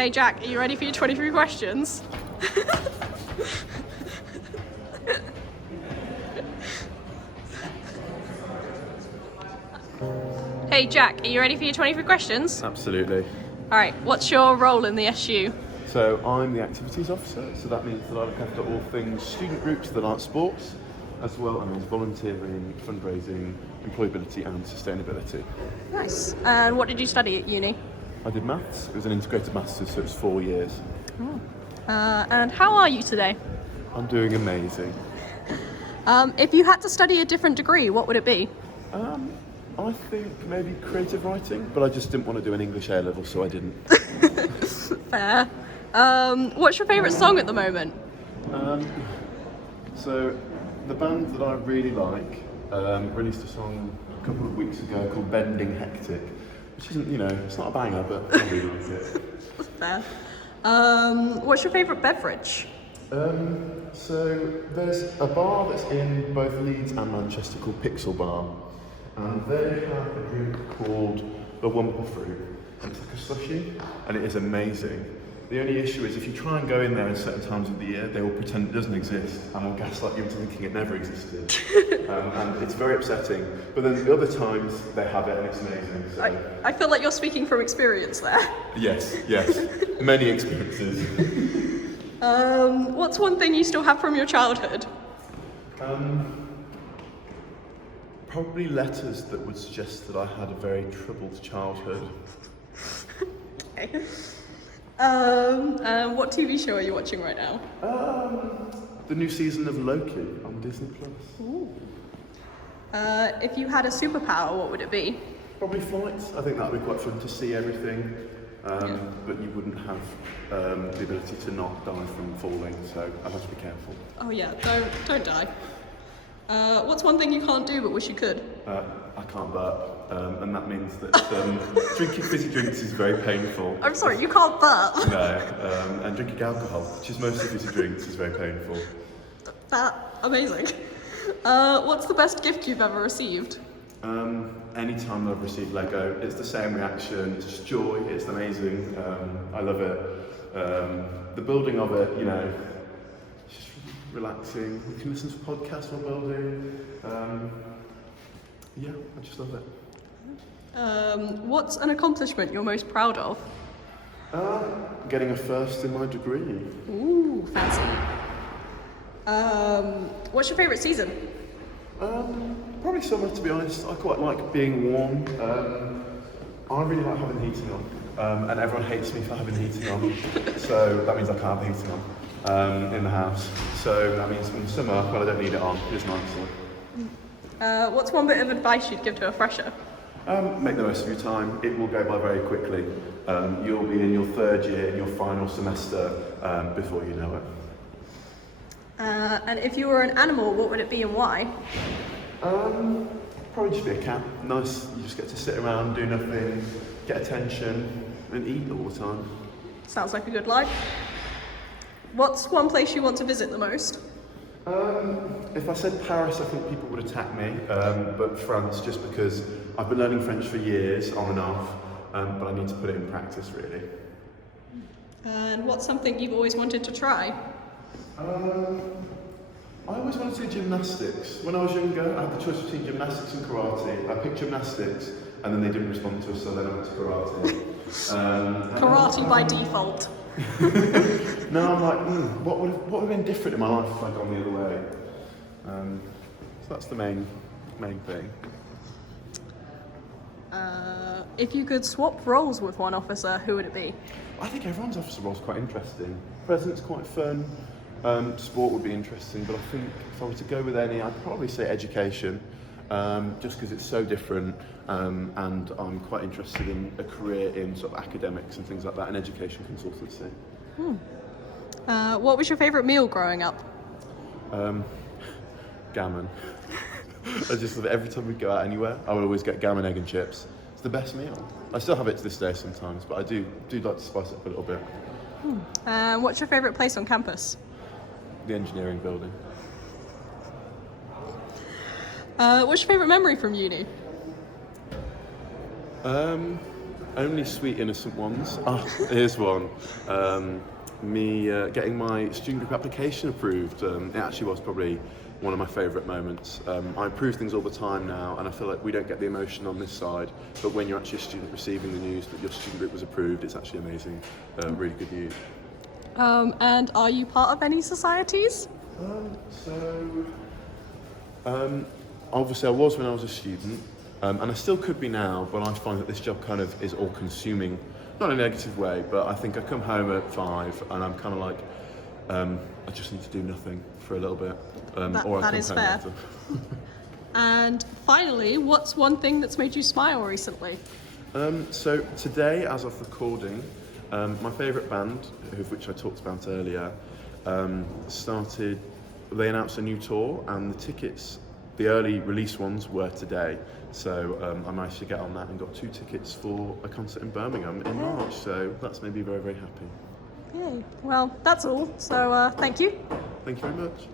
Hey Jack, are you ready for your 23 questions? Hey Jack, are you ready for your 23 questions? Absolutely. Alright, what's your role in the SU? So I'm the activities officer, so that means that I look after all things student groups that aren't sports, as well as volunteering, fundraising, employability and sustainability. Nice. And what did you study at uni? I did maths. It was an integrated masters, so it's 4 years. And how are you today? I'm doing amazing. If you had to study a different degree, what would it be? I think maybe creative writing, but I just didn't want to do an English A level, so I didn't. Fair. What's your favourite song at the moment? So the band that I really like released a song a couple of weeks ago called Bending Hectic, which isn't, it's not a banger, but I really like it. Fair. What's your favourite beverage? So there's a bar that's in both Leeds and Manchester called Pixel Bar, and they have a drink called the Wumpa Fruit. It's like a slushie, and it is amazing. The only issue is if you try and go in there at certain times of the year, they will pretend it doesn't exist and will gaslight you into thinking it never existed. And it's very upsetting. But then the other times they have it and it's amazing. So. I feel like you're speaking from experience there. Yes, many experiences. What's one thing you still have from your childhood? Probably letters that would suggest that I had a very troubled childhood. Okay. What TV show are you watching right now? The new season of Loki on Disney Plus. Ooh. If you had a superpower, what would it be? Probably flights. I think that would be quite fun to see everything, but you wouldn't have the ability to not die from falling, so I'd have to be careful. Oh yeah, don't die. What's one thing you can't do but wish you could? I can't burp, and that means that drinking fizzy drinks is very painful. I'm sorry, you can't burp. No, and drinking alcohol, which is mostly fizzy drinks, is very painful. Amazing. What's the best gift you've ever received? Anytime I've received Lego, it's the same reaction. It's just joy. It's amazing. I love it. The building of it, it's just relaxing. You can listen to podcasts while building. Yeah, I just love it. What's an accomplishment you're most proud of? Getting a first in my degree. Ooh, fancy. What's your favourite season? Probably summer, to be honest. I quite like being warm. I really like having the heating on, and everyone hates me for having the heating on. So that means I can't have the heating on in the house. So that means in summer, when I don't need it on, it's nicer. What's one bit of advice you'd give to a fresher? Make the most of your time. It will go by very quickly. You'll be in your third year, in your final semester, before you know it. And if you were an animal, what would it be and why? Probably just be a cat. Nice, you just get to sit around, do nothing, get attention, and eat all the time. Sounds like a good life. What's one place you want to visit the most? If I said Paris, I think people would attack me, but France, just because I've been learning French for years, on and off, but I need to put it in practice, really. And what's something you've always wanted to try? I always wanted to do gymnastics. When I was younger, I had the choice between gymnastics and karate. I picked gymnastics, and then they didn't respond to us, so then I went to karate. Karate by default. Now I'm like, what would have been different in my life if I'd gone the other way? So that's the main thing. If you could swap roles with one officer, who would it be? I think everyone's officer role's quite interesting. President's quite fun. Sport would be interesting, but I think if I were to go with any, I'd probably say education, just because it's so different, and I'm quite interested in a career in sort of academics and things like that, and education consultancy. What was your favourite meal growing up? Gammon. I just love it. Every time we go out anywhere, I would always get gammon, egg and chips. It's the best meal. I still have it to this day sometimes, but I do like to spice it up a little bit. What's your favourite place on campus? The engineering building. What's your favourite memory from uni? Only sweet innocent ones. Ah, here's one. Me getting my student group application approved. It actually was probably one of my favourite moments. I improve things all the time now, and I feel like we don't get the emotion on this side, but when you're actually a student receiving the news that your student group was approved, it's actually amazing. Really good news. And are you part of any societies? Obviously I was when I was a student, and I still could be now, but I find that this job kind of is all-consuming. Not in a negative way, but I think I come home at 5 and I'm kind of like, I just need to do nothing for a little bit. Or I that come is home fair. after. And finally, what's one thing that's made you smile recently? So today, as of recording, my favourite band, of which I talked about earlier, they announced a new tour, and the tickets, the early release ones, were today. So I managed to get on that and got 2 tickets for a concert in Birmingham in March. So that's made me very, very happy. Yay. Well, that's all. So thank you. Thank you very much.